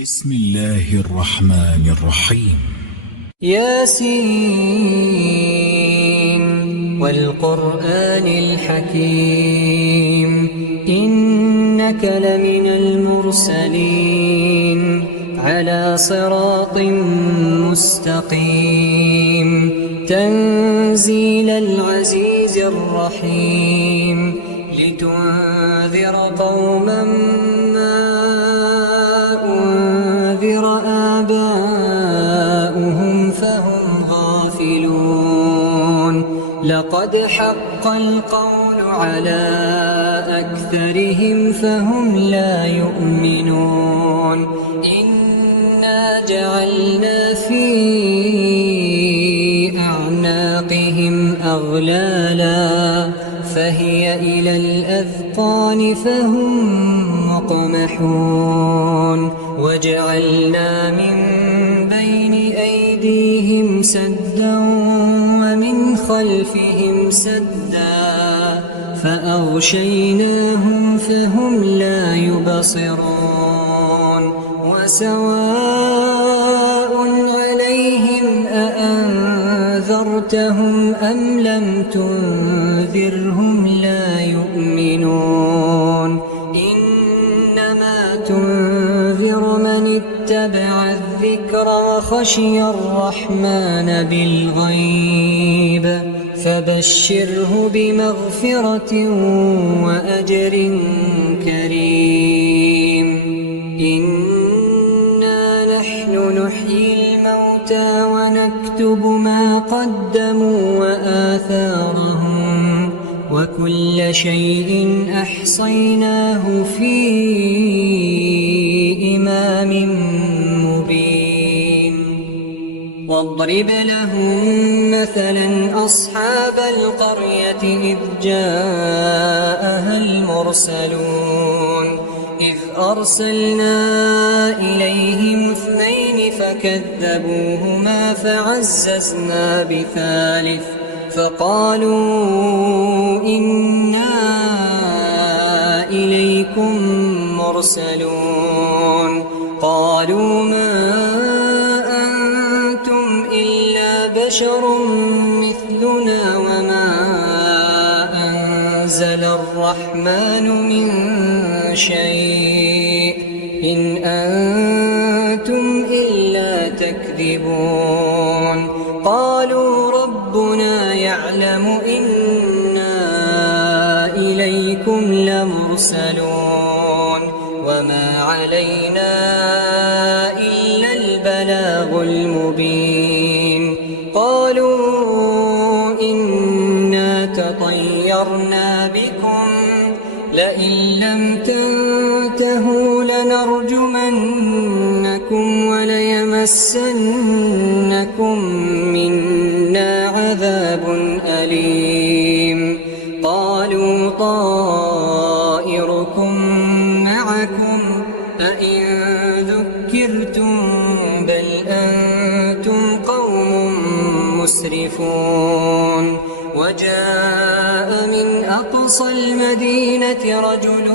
بسم الله الرحمن الرحيم. ياسين والقرآن الحكيم إنك لمن المرسلين على صراط مستقيم تنزيل العزيز الرحيم لتنذر قوما ما أنذر آباؤهم فهم غافلون لقد حق القول على أكثرهم فهم لا يؤمنون إنا جعلنا في أعناقهم أغلالا فهي إلى الأذقان فهم مقمحون وجعلنا من بين أيديهم سدا ومن خلفهم سدا فأغشيناهم فهم لا يبصرون وسواء عليهم أأنذرتهم أم لم تنذرهم لا يؤمنون إنما تنذر من اتبع الذكر وخشي الرحمن بالغيب فبشره بمغفرة وأجر كريم إنا نحن نحيي الموتى ونكتب ما قدموا وآثارهم وكل شيء أحصيناه في إمام مبين واضرب لهم مثلا أصحاب القرية إذ جاءها المرسلون إذ أرسلنا إليهم اثنين فكذبوهما فعززنا بثالث فقالوا إنا إليكم مرسلون قالوا ما أنتم إلا بشر مثلنا وما أنزل الرحمن من شيء إن أنتم إلا تكذبون قالوا ربنا يعلم إنا إليكم لمرسلون وما علينا إلا البلاغ المبين قالوا إنا تطيرنا بكم لئن لم تنتهوا لنرجمنكم وليمسنكم منا عذاب أليم قالوا طائركم معكم أئن ذكرتم بل أنتم قوم مسرفون وجاء من أقصى المدينة رجل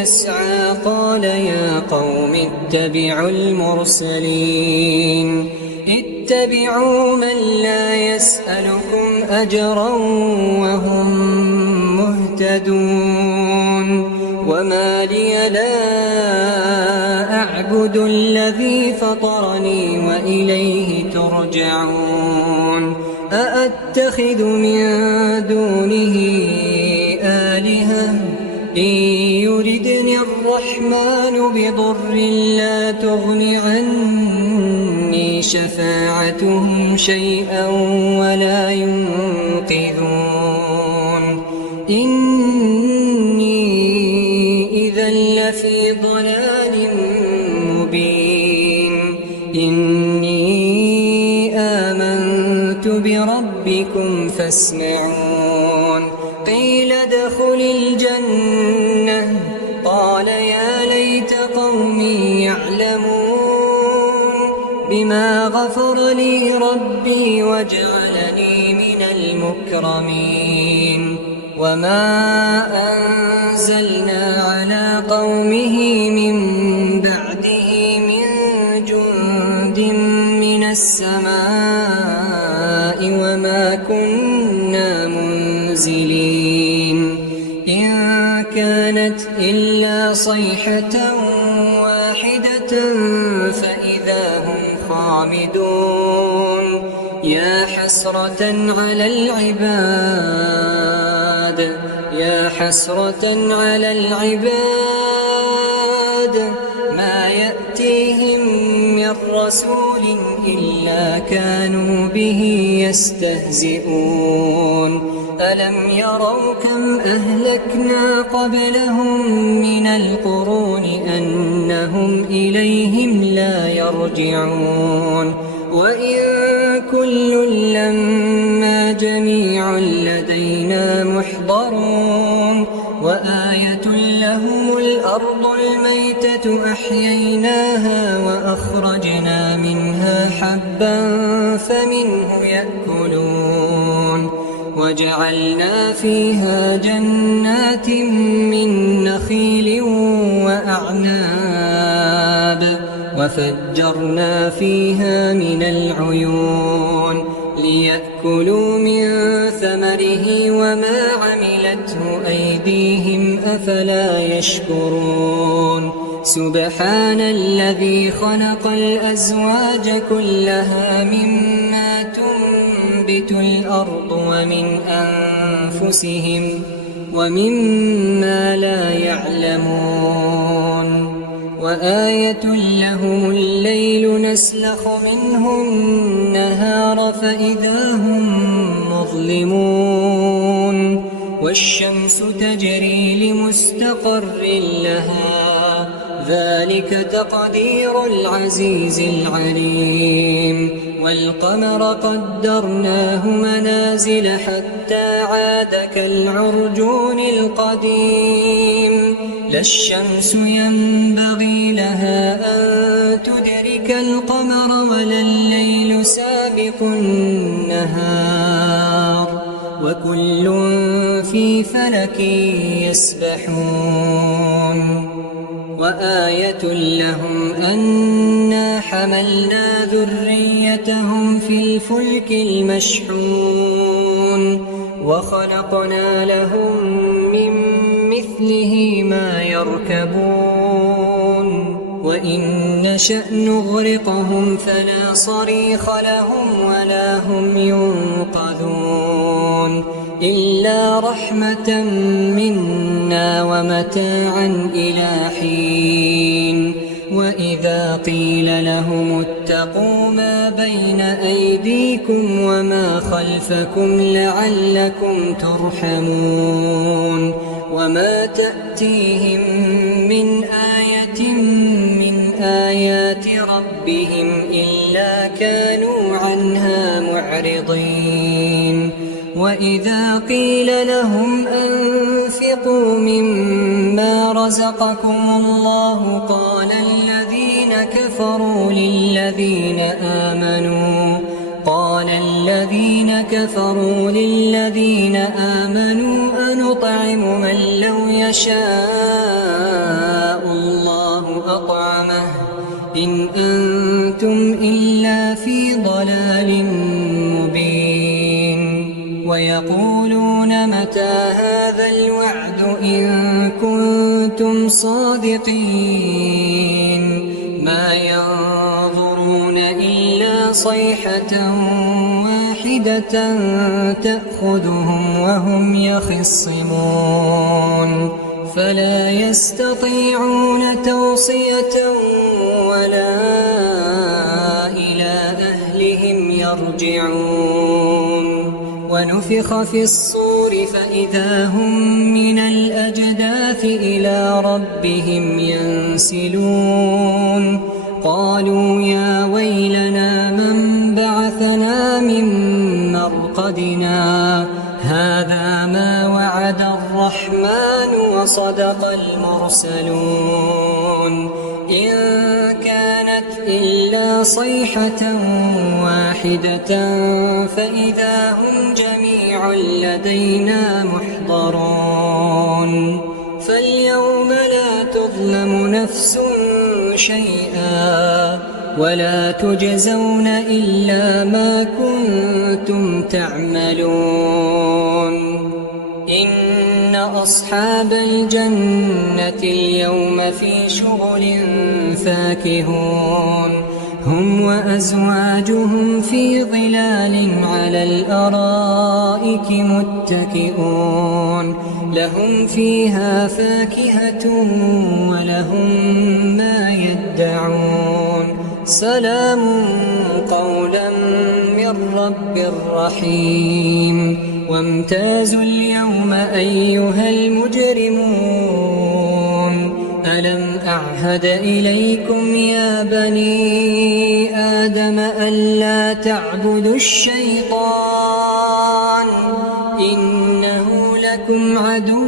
يسعى قال يا قوم اتبعوا المرسلين اتبعوا من لا يسألكم أجرا وهم مهتدون وما لي لا أعبد الذي فطرني وإليه ترجعون أأتخذ من دونه آلهة إن يردني الرحمن بضر لا تغن عني شفاعتهم شيئا ولا ينقذون إني إذا لفي ضلال مبين إني آمنت بربكم فاسمعون قيل ادخل الجنة قال يا ليت قومي يعلمون بما غفر لي ربي وجعلني من المكرمين وما أنزلنا على قومه من بعده من السماء وما كنا منزلين إن كانت إلا صيحة واحدة فإذا هم خامدون يا حسرة على العباد يا حسرة على العباد ما يأتيهم من رسول إلا كانوا به يستهزئون ألم يروا كم أهلكنا قبلهم من القرون أنهم إليهم لا يرجعون وإن كل لما جميع لدينا محضرون وآية لهم الأرض الميتة أحييناها وأخرجنا منها حبا فمنه يأكلون وجعلنا فيها جنات من نخيل وأعناب وفجرنا فيها من العيون ليأكلوا من ثمره وما عملته أيديهم أفلا يشكرون سبحان الذي خلق الأزواج كلها مما تنبت الأرض ومن أنفسهم ومما لا يعلمون وآية لهم الليل نسلخ منه النهار فإذا هم مظلمون والشمس تجري لمستقر لها ذلك تقدير العزيز العليم والقمر قدرناه منازل حتى عاد كالعرجون القديم لا الشمس ينبغي لها أن تدرك القمر ولا الليل سابق النهار وكل في فلك يسبحون وآية لهم أنا حملنا ذريتهم في الفلك المشحون وخلقنا لهم من مثله ما يركبون وإن نشأ نغرقهم فلا صريخ لهم ولا هم ينقذون إلا رحمة منا ومتاعا إلى حين وإذا قيل لهم اتقوا ما بين أيديكم وما خلفكم لعلكم ترحمون وما تأتيهم من آية من آيات ربهم إلا كانوا عنها معرضين وإذا قيل لهم أنفقوا مما رزقكم الله قال الذين كفروا للذين آمنوا أنطعم من لو يشاء الله أطعمه إن أنتم إلا في ضلال مبين ويقولون متى هذا الوعد إن كنتم صادقين ما ينظرون إلا صيحة واحدة تأخذهم وهم يخصمون فلا يستطيعون توصية ولا إلى أهلهم يرجعون ونفخ في الصور فإذا هم من الأجداث إلى ربهم ينسلون قالوا يا ويلنا من بعثنا من مرقدنا هذا ما وعد الرحمن وصدق المرسلون إن كانت إلا صيحة واحدة فإذا هم جميع لدينا محضرون فاليوم لا تظلم نفس شيئا ولا تجزون إلا ما كنتم تعملون إن أصحاب الجنة اليوم في شغل فاكهون هم وأزواجهم في ظلال على الأرائك متكئون لهم فيها فاكهة ولهم ما يدعون سلام قولا من رب رحيم وامتازوا اليوم أيها المجرمون ألم أعهد إليكم يا بني آدم ألا تعبدوا الشيطان إنه لكم عدو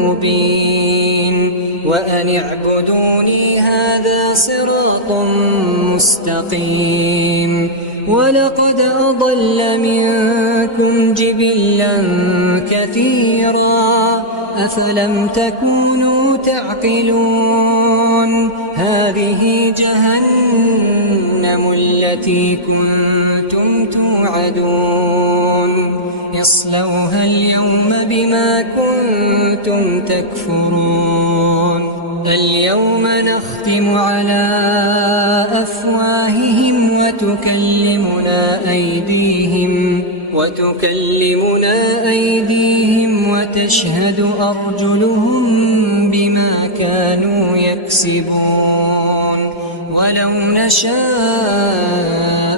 مبين وأن اعبدوني هذا صراط مستقيم ولقد أضل منكم جبلا كثيرا أفلم تكونوا تعقلون هذه جهنم التي كنتم توعدون اصلوها اليوم بما كنتم تكفرون اليوم نختم على أفواههم وتكلمنا أيديهم وتشهد أرجلهم بما كانوا يكسبون ولو نشاء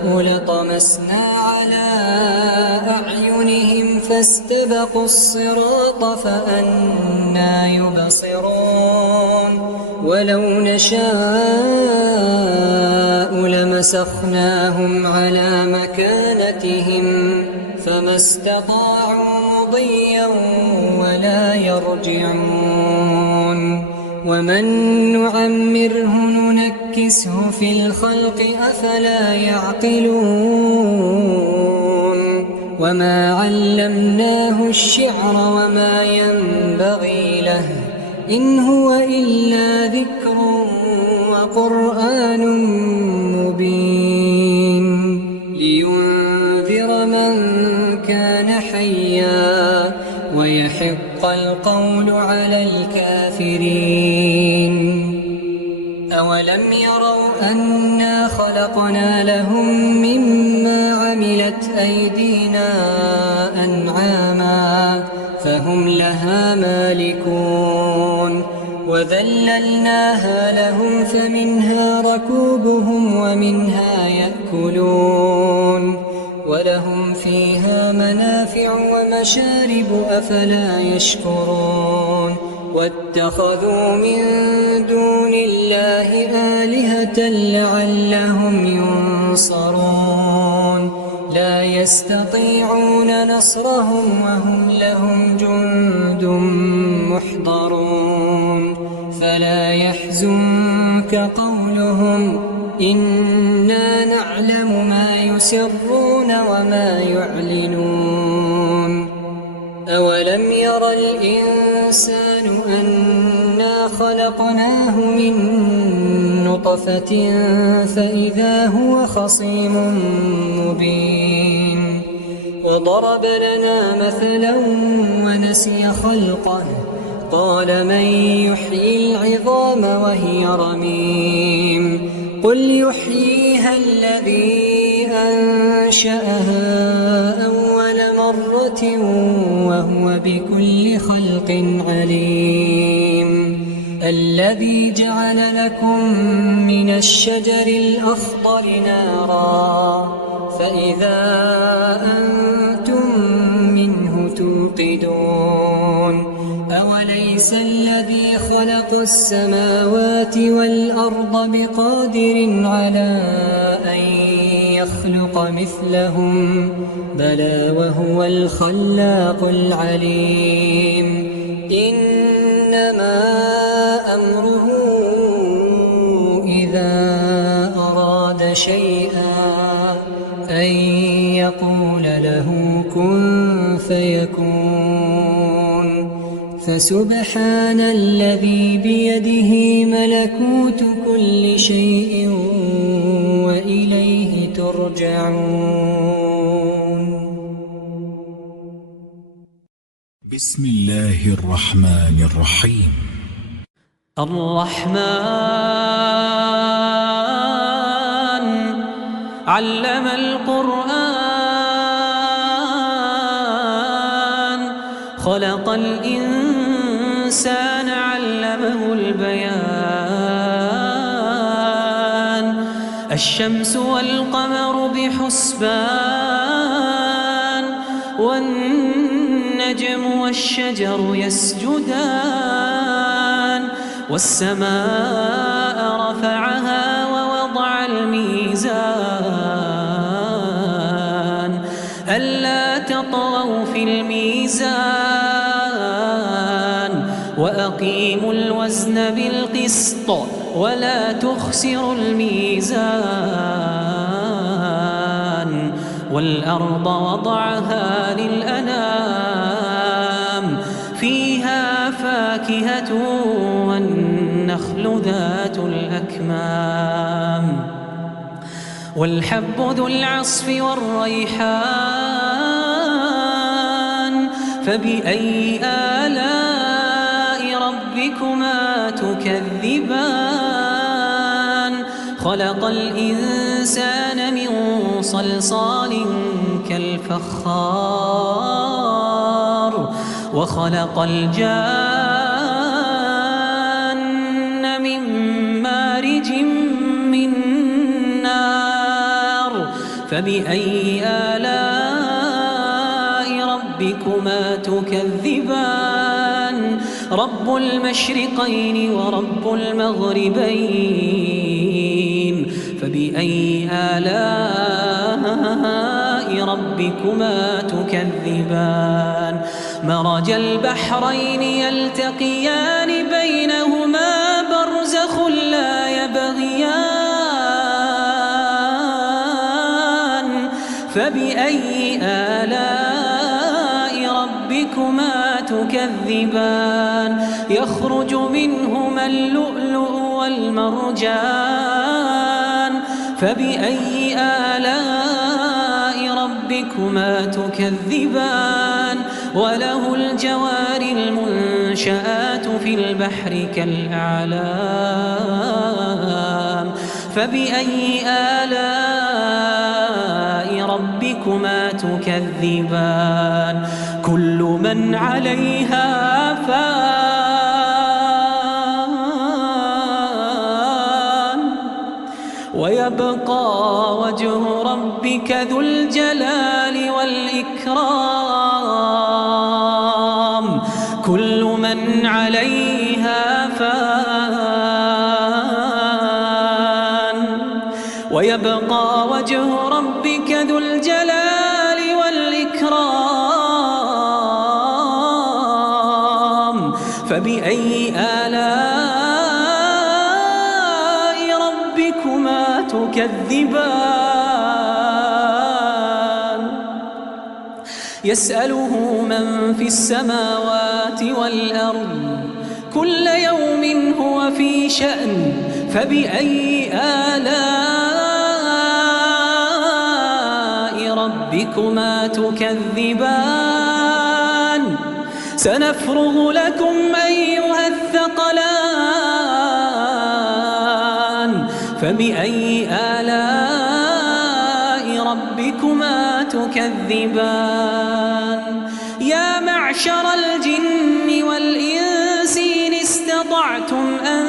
لطمسنا على أعينهم فاستبقوا الصراط فأنى يبصرون ولو نشاء لمسخناهم على مكانتهم فما استطاعوا مضيا ولا يرجعون ومن نعمره ننكسه في الخلق أفلا يعقلون وما علمناه الشعر وما ينبغي له إن هو إلا ذكر وقرآن مبين لينذر من كان حيا ويحق القول على الكافرين أولم يروا أنا خلقنا لهم مما عملت أيدينا أنعاما فهم لها مالكون وذللناها لهم فمنها ركوبهم ومنها يأكلون ولهم فيها منافع ومشارب أفلا يشكرون واتخذوا من دون الله آلهة لعلهم ينصرون لا يستطيعون نصرهم وهم لهم جند محضرون فلا يحزنك قولهم إنا نعلم ما يسرون وما يعلنون أولم ير الإنسان أنا خلقناه من نطفة فإذا هو خصيم مبين وضرب لنا مثلا ونسي خلقه قال من يحيي العظام وهي رميم قل يحييها الذي أنشأها أول مرة وهو بكل خلق عليم الذي جعل لكم من الشجر الأخضر نارا فإذا أنتم منه توقدون أوليس الذي خلق السماوات والأرض بقادر على أن يخلق مثلهم بلى وهو الخلاق العليم إنما أمره إذا أراد شيئا أن يقول له كن فيكون فسبحان الذي بيده ملكوت كل شيء يرجعون. بسم الله الرحمن الرحيم. الرحمن علم القرآن خلق الإنسان علمه البيان الشمس والقمر بحسبان والنجم والشجر يسجدان والسماء رفعها ووضع الميزان ألا تطغوا في الميزان وأقيموا الوزن بالقسط ولا تخسروا الميزان والأرض وضعها للأنام فيها فاكهة والنخل ذات الأكمام والحب ذو العصف والريحان فبأي آلاء ربكما تكذبان خلق الإنسان من صلصال كالفخار وخلق الجان من مارج من نار فبأي آلاء ربكما تكذبان رب المشرقين ورب المغربين فبأي آلاء ربكما تكذبان مرج البحرين يلتقيان بينهما برزخ لا يبغيان فبأي آلاء ربكما تكذبان يخرج منهما اللؤلؤ والمرجان فبأي آلاء ربكما تكذبان وله الجوار المنشآت في البحر كالأعلام فبأي آلاء ربكما تكذبان كل من عليها فان ويبقى وجه ربك ذو الجلال والإكرام كل من عليها فان ويبقى وجه ربك ذو الجلال والإكرام فبأي آلاء ربكما تكذبان يسأله من في السماوات والأرض كل يوم هو في شأن فبأي آلاء ربكما تكذبان سنفرغ لكم أيها الثقلان فبأي آلاء ربكما تكذبان يا معشر الجن والإنس إن استطعتم أن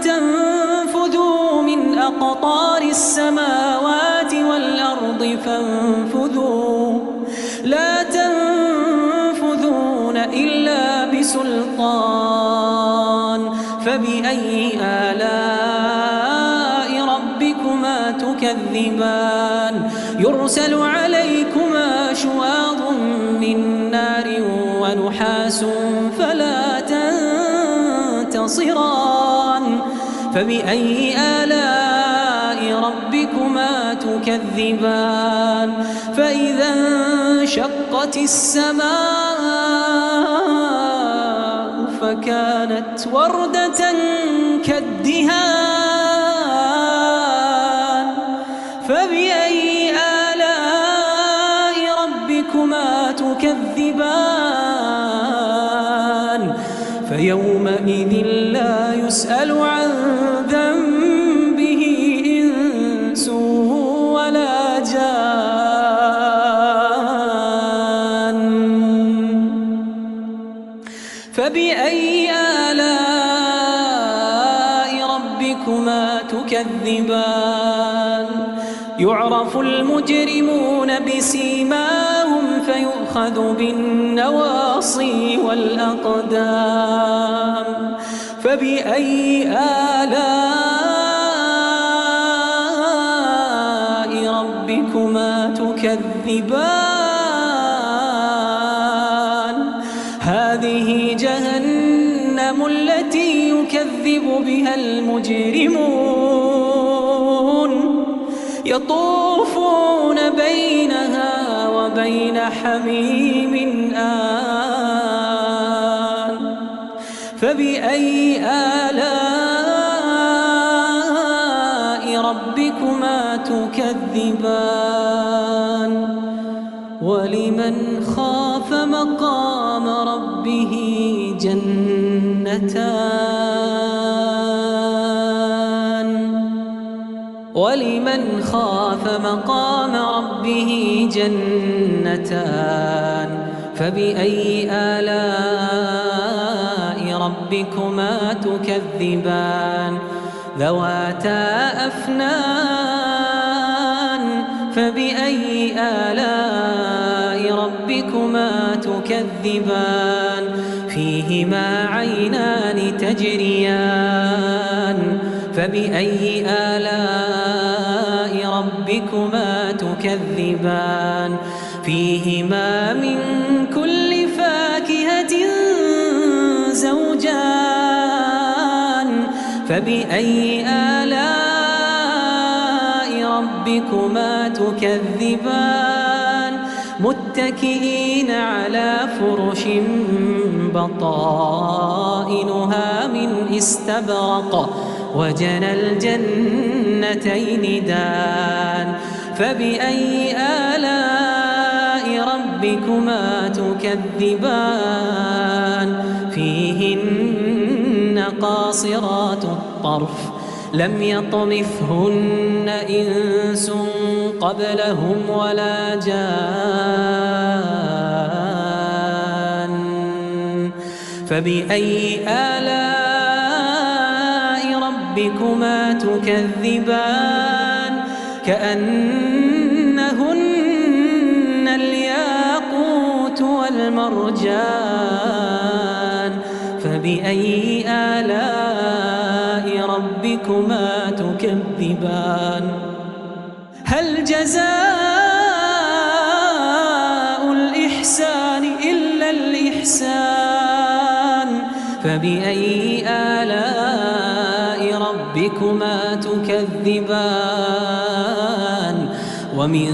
تنفذوا من أقطار السماوات والأرض فانفذوا لا تنفذون إلا بسلطان فبأي آلاء ربكما تكذبان يرسل عليكما شواظ من نار ونحاس فلا تنتصران فبأي آلاء ربكما تكذبان فإذا انشقت السماء فكانت وردة كالدهان فبأي تكذبان فيومئذ لا يسأل عن ذنبه إنس ولا جان فبأي آلاء ربكما تكذبان يعرف المجرمون بسيماهم فيؤخذ بالنواصي والأقدام فبأي آلاء ربكما تكذبان هذه جهنم التي يكذب بها المجرمون يطوفون بينها وبين حميم آن فبأي آلاء ربكما تكذبان ولمن خاف مقام ربه جنتان ولمن خاف مقام ربه جنتان فبأي آلاء ربكما تكذبان ذواتا أفنان فبأي آلاء ربكما تكذبان فيهما عينان تجريان فبأي آلاء ربكما تكذبان فيهما من كل فاكهة زوجان فبأي آلاء ربكما تكذبان متكئين على فرش بطائنها من استبرق وجنى الجنتين دان فبأي آلاء ربكما تكذبان فيهن قاصرات الطرف لم يطمثهن إنس قبلهم ولا جان فبأي آلاء ربكما تكذبان كأنهن الياقوت والمرجان فبأي آلاء ربكما تكذبان هل جزاء الإحسان إلا الإحسان فبأي آلاء ربكما تكذبان ومن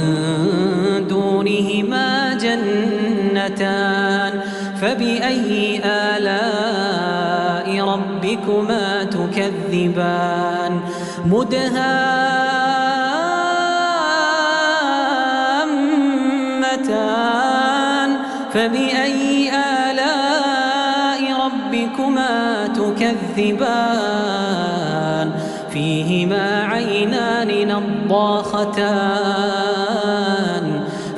دونهما جنتان فبأي آلاء ربكما تكذبان مدهامتان فبأي آلاء ربكما تكذبان فيهما عينان نضاختان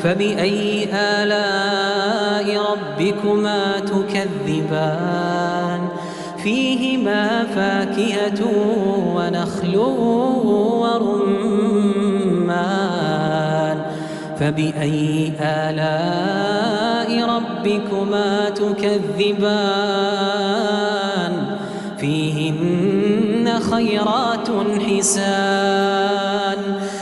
فبأي آلاء ربكما تكذبان فيهما فاكهة ونخل ورمان فبأي آلاء ربكما تكذبان فيهن خيرات حسان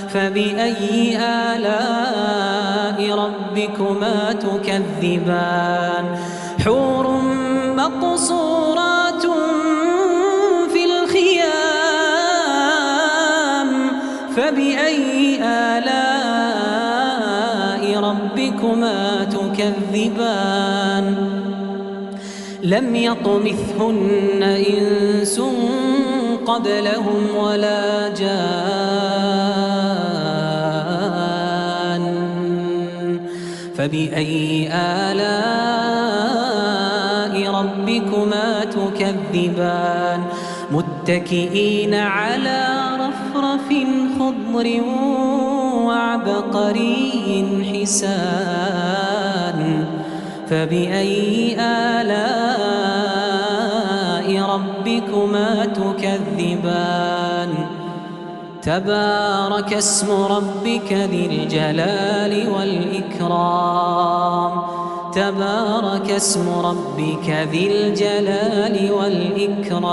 فبأي آلاء ربكما تكذبان حور مقصورات في الخيام فبأي آلاء ربكما تكذبان لم يطمثهن إنس قبلهم ولا جان فبأي آلاء ربكما تكذبان متكئين على رفرف خضر وعبقري حسان فبأي آلاء ربكما تكذبان تبارك اسم ربك ذي الجلال والإكرام تبارك اسم ربك ذي الجلال والإكرام